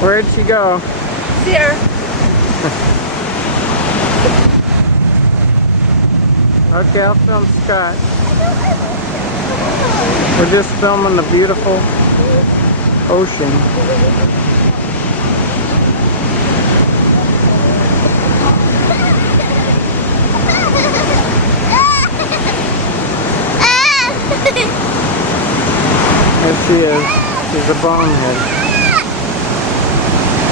Where'd she go? There. Okay, I'll film Scott. We're just filming the beautiful ocean. There she is. She's a bonehead.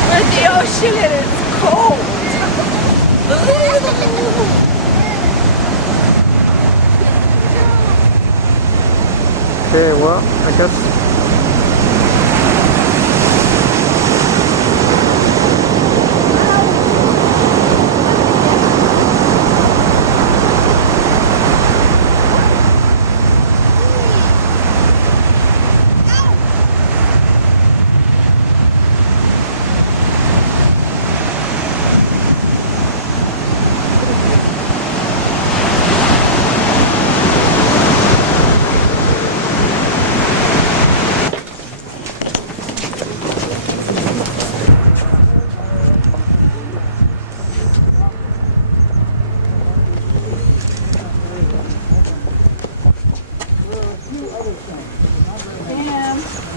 But the ocean and it's cold. Okay, well, I guess.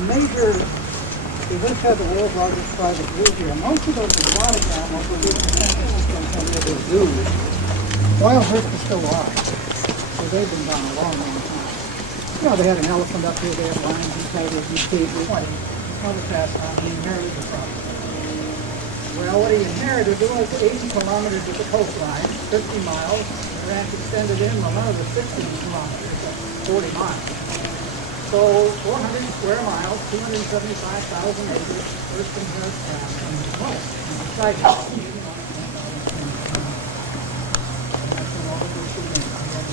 Major, we just had the world's largest private zoo here. Most of those exotic animals were living in San Francisco and San Diego zoos. Wild Earth is still alive, so they've been gone a long, long time. You know, they had an elephant up here, they had lions and tigers and tigers. Mother passed on, he inherited the property. Well, what he inherited was 80 kilometers of the coastline, 50 miles. The ranch extended in another 60 kilometers, that's 40 miles. So 400 square miles, 275,000 acres, first inherit site.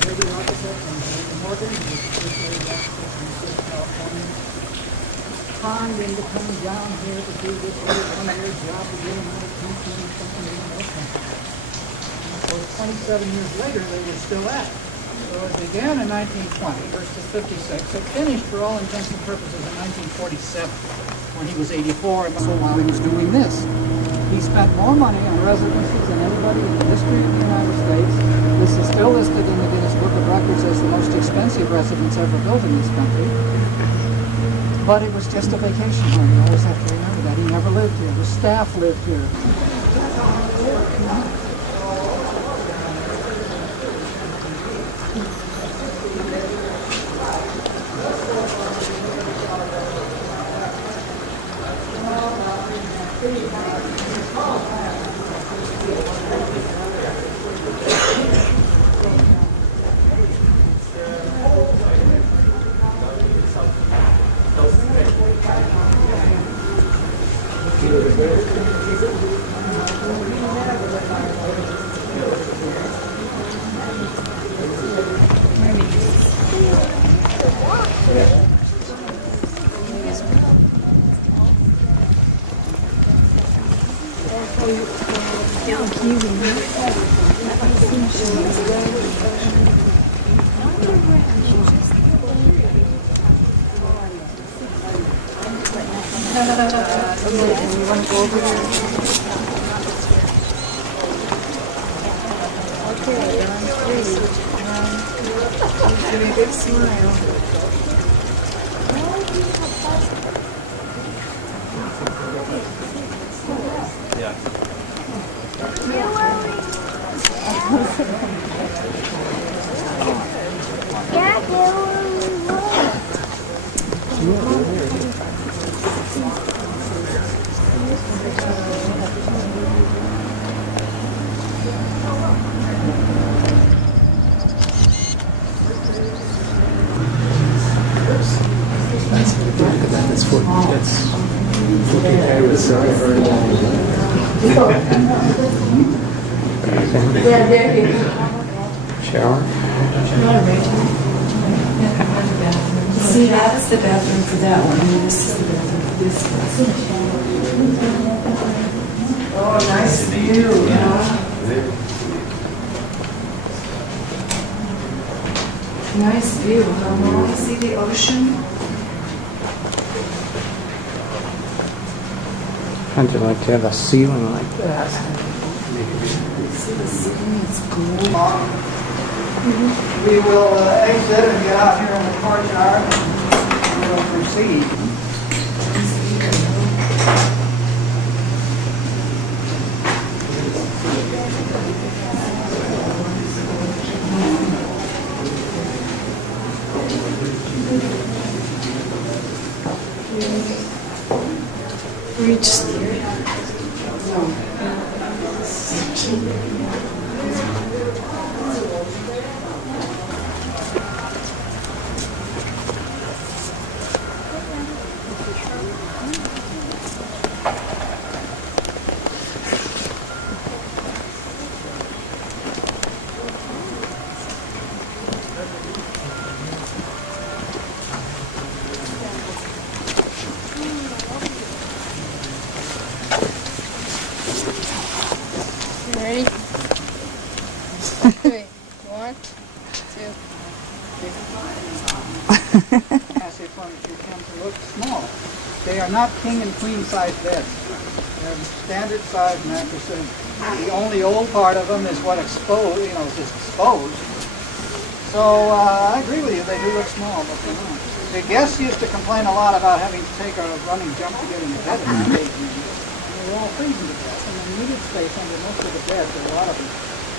The architect and Morgan, who was the first lady architect in the state of California, conned into coming down here to do this little one-year job to get another country and something in another country. And so 27 years later, they were still at it. So it began in 1920 versus 56. It finished for all intents and purposes in 1947 when he was 84, and so while he was doing this. He spent more money on residences than anybody in the history of the United States. This is still listed in the Guinness Book of Records as the most expensive residence ever built in this country. But it was just a vacation home. You always have to remember that. He never lived here. The staff lived here. Give me a big smile. Shower? See, that's the bathroom for that one, and this is the bathroom for this one. Oh, nice view, yeah. Nice view, huh? See the ocean? How'd you like to have a ceiling like that? See the ceiling, it's gold. We will exit and get out here in the courtyard and we'll proceed. Reach. Ready? Wait, 1, 2. Massive furniture tends to look small. They are not king and queen size beds. They're standard size mattresses. The only old part of them is what exposed, is exposed. So I agree with you, they do look small, but they're not. The guests used to complain a lot about having to take a running jump to get into bed. And they were all freezing to death, and they needed space under most of the beds. A lot of them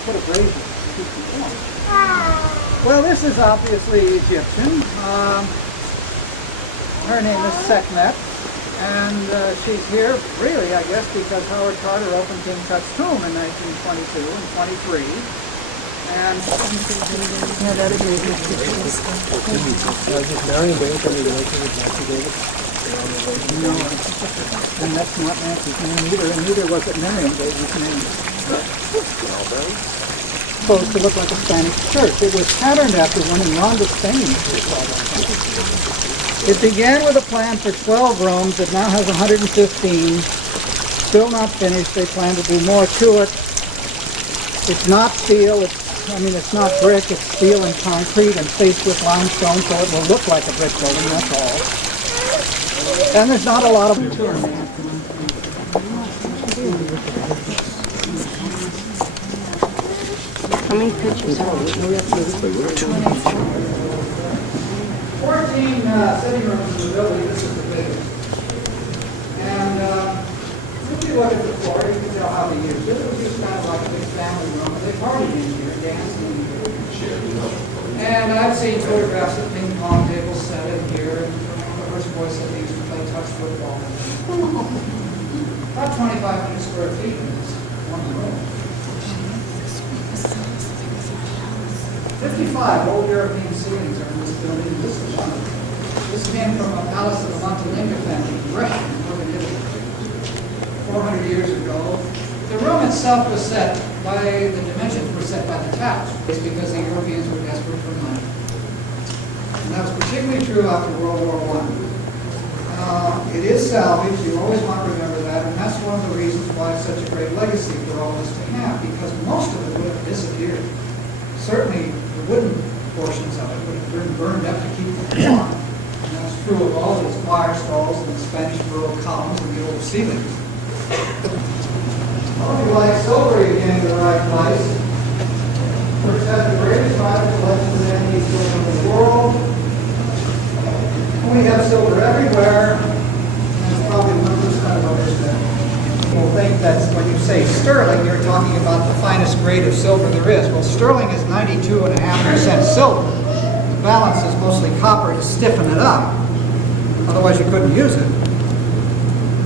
put a brazier to keep them warm. Well, this is obviously Egyptian. Her name is Sekhmet, and she's here really, I guess, because Howard Carter opened King Tut's tomb in 1922 and 23. And Yeah, that would make it ridiculous. no, and that's not Nancy's name either, and neither was it Miriam Baby's name. Supposed to look like a Spanish church. It was patterned after one in Ronda, Spain. It began with a plan for 12 rooms. It now has 115. Still not finished. They plan to do more to it. It's not steel. It's not brick. It's steel and concrete and faced with limestone, so it will look like a brick building. That's all. And there's not a lot of tour. How many pictures are there? 14 sitting rooms in the building. This is the biggest. And if you look at the floor, you can tell how they used it. It was just kind of like a big family room. They partied in here, dancing in here. And I've seen photographs of ping pong tables set in here. And the first boy said they used to play touch football. About 2,500 square feet in this one room. 55 old European ceilings are in this building. This is one of them. This came from a palace of the Montelinga family, Brescia, in northern Italy, 400 years ago. The room itself was set by, the dimensions were set by the taps. It's because the Europeans were desperate for money. And that was particularly true after World War I. It is salvaged, you always want to remember that, and that's one of the reasons why it's such a great legacy for all of us to have, because most of it would have disappeared. Certainly, the wooden portions of it would have been burned up to keep them warm. And that's true of all these choir stalls and the Spanish Baroque columns and the old ceilings. Well, if you like silver, you came to the right place. First had the greatest private collection of antique silver in the world. We have silver everywhere, and it's probably 1% of others. People think that's when you say sterling, you're talking about the finest grade of silver there is. Well, sterling is 92.5% silver. The balance is mostly copper to stiffen it up. Otherwise, you couldn't use it.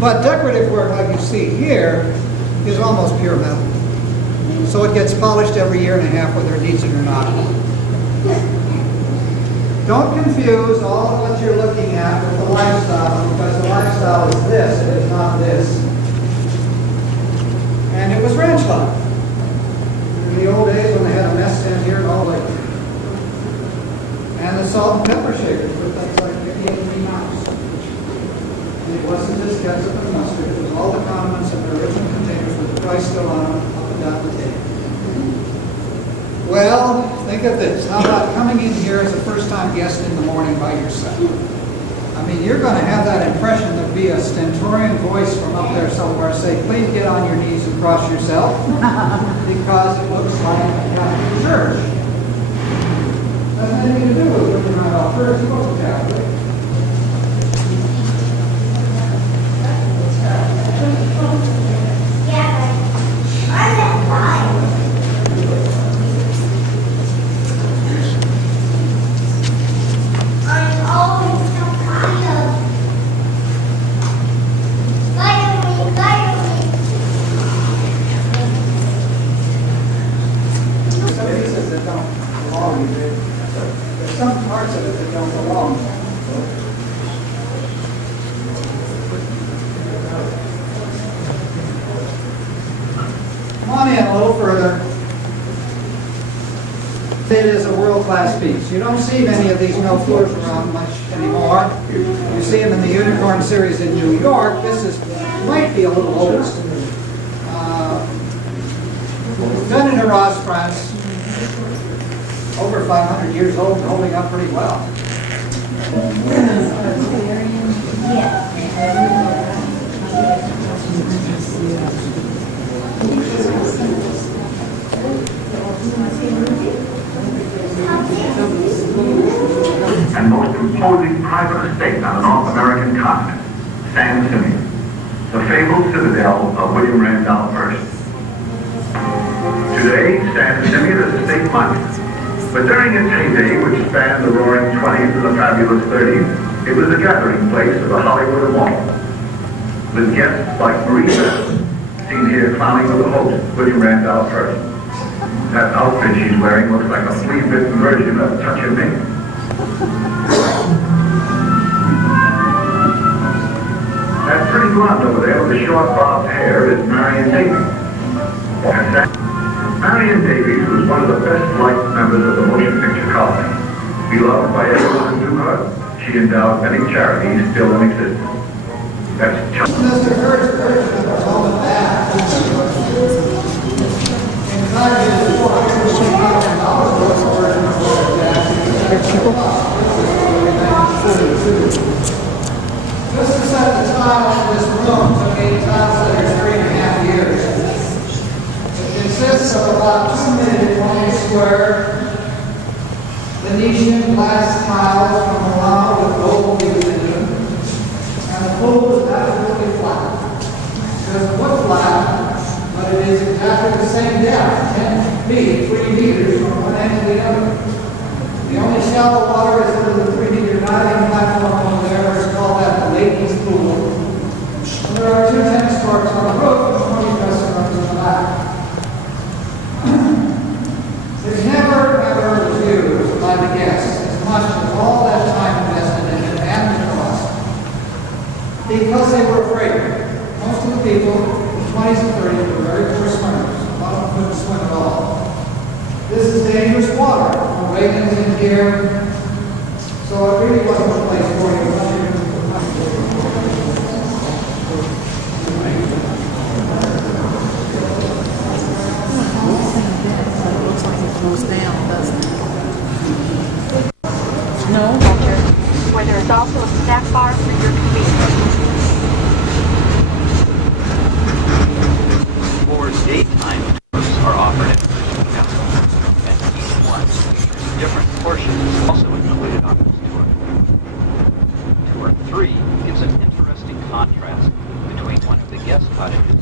But decorative work, like you see here, is almost pure metal. So it gets polished every year and a half, whether it needs it or not. Don't confuse all of what you're looking at with the lifestyle, because the lifestyle is this, it is not this. And it was ranch life. In the old days when they had a mess stand here and all that. And the salt and pepper shakers were things like 58 ounce. And it wasn't just ketchup and mustard, it was all the condiments in their original containers with the price still on them up and down the table. Well, think of this. How about coming in here as a first-time guest in the morning by yourself? I I mean, you're going to have that impression there'll be a stentorian voice from up there somewhere say, please get on your knees and cross yourself, because it looks like a Catholic church. Doesn't have anything to do with William Randolph Hearst, he was a Catholic. There's some parts of it that don't belong. Come on in a little further. It is a world-class piece. You don't see many of these no floors around much anymore. You see them in the Unicorn series in New York. This might be a little old. Done in Arras, France. Over 500 years old and holding up pretty well. And most imposing private estate on the North American continent, San Simeon, the fabled citadel of William Randolph Hearst. Today, San Simeon is a state monument. But during its heyday, which spanned the roaring 20s and the fabulous 30s, it was a gathering place of the Hollywood of all. With guests like Marie Beth, seen here clowning with the host, William Randolph Hearst. That outfit she's wearing looks like a flea-bitten version of Touch of Me. That pretty blonde over there with the short bobbed hair is Marion Davies. Marion Davies was one of the best-liked members of the motion picture colony. Beloved by everyone who knew her, she endowed many charities still in existence. That's Mr. Hearst version was all of that. In fact, it is $400,000 version of This is at the time when this room took 8 tiles that are 3.5 years. Consists of about 220 square Venetian glass tiles from Milano with gold leaves in them. And the pool is absolutely flat. It doesn't look flat, but it is exactly the same depth, 10 feet, 3 meters from one end to the other. The only shallow water is under the 3-meter diving platform over there, which is called that the ladies' pool. And there are 2 tennis courts on the roof and 20 dressing rooms on the back. There's never, ever refused by the guests as much as all that time invested in it and the cost. Because they were afraid. Most of the people, in the 20s and 30s, were very poor swimmers. A lot of them couldn't swim at all. This is dangerous water. The railings in here. So it really wasn't a place for you. Down, doesn't it? No. Where there is also a snack bar for your convenience. More daytime tours are offered at Christian Castle, and each one features different portions also included on this tour. Tour 3 gives an interesting contrast between one of the guest cottages,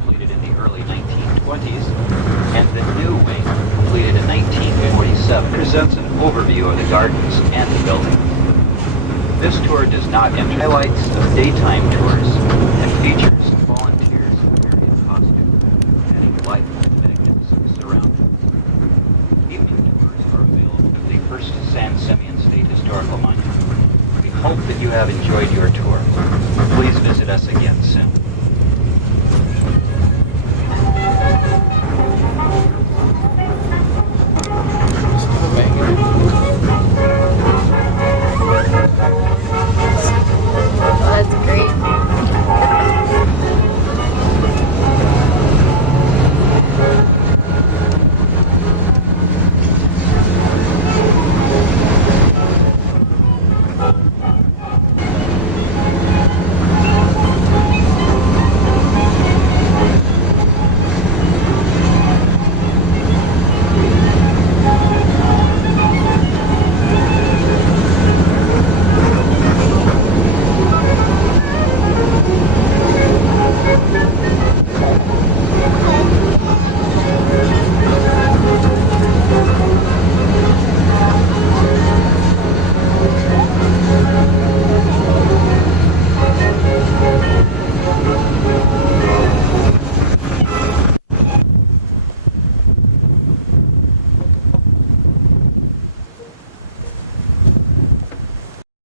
completed in the early 1920s, and the new wing, completed in 1947, presents an overview of the gardens and the building. This tour does not enter highlights of daytime tours and features volunteers in various costumes, adding life to the magnificent surroundings. Evening tours are available at the First San Simeon State Historical Monument. We hope that you have enjoyed your tour. Please visit us again soon.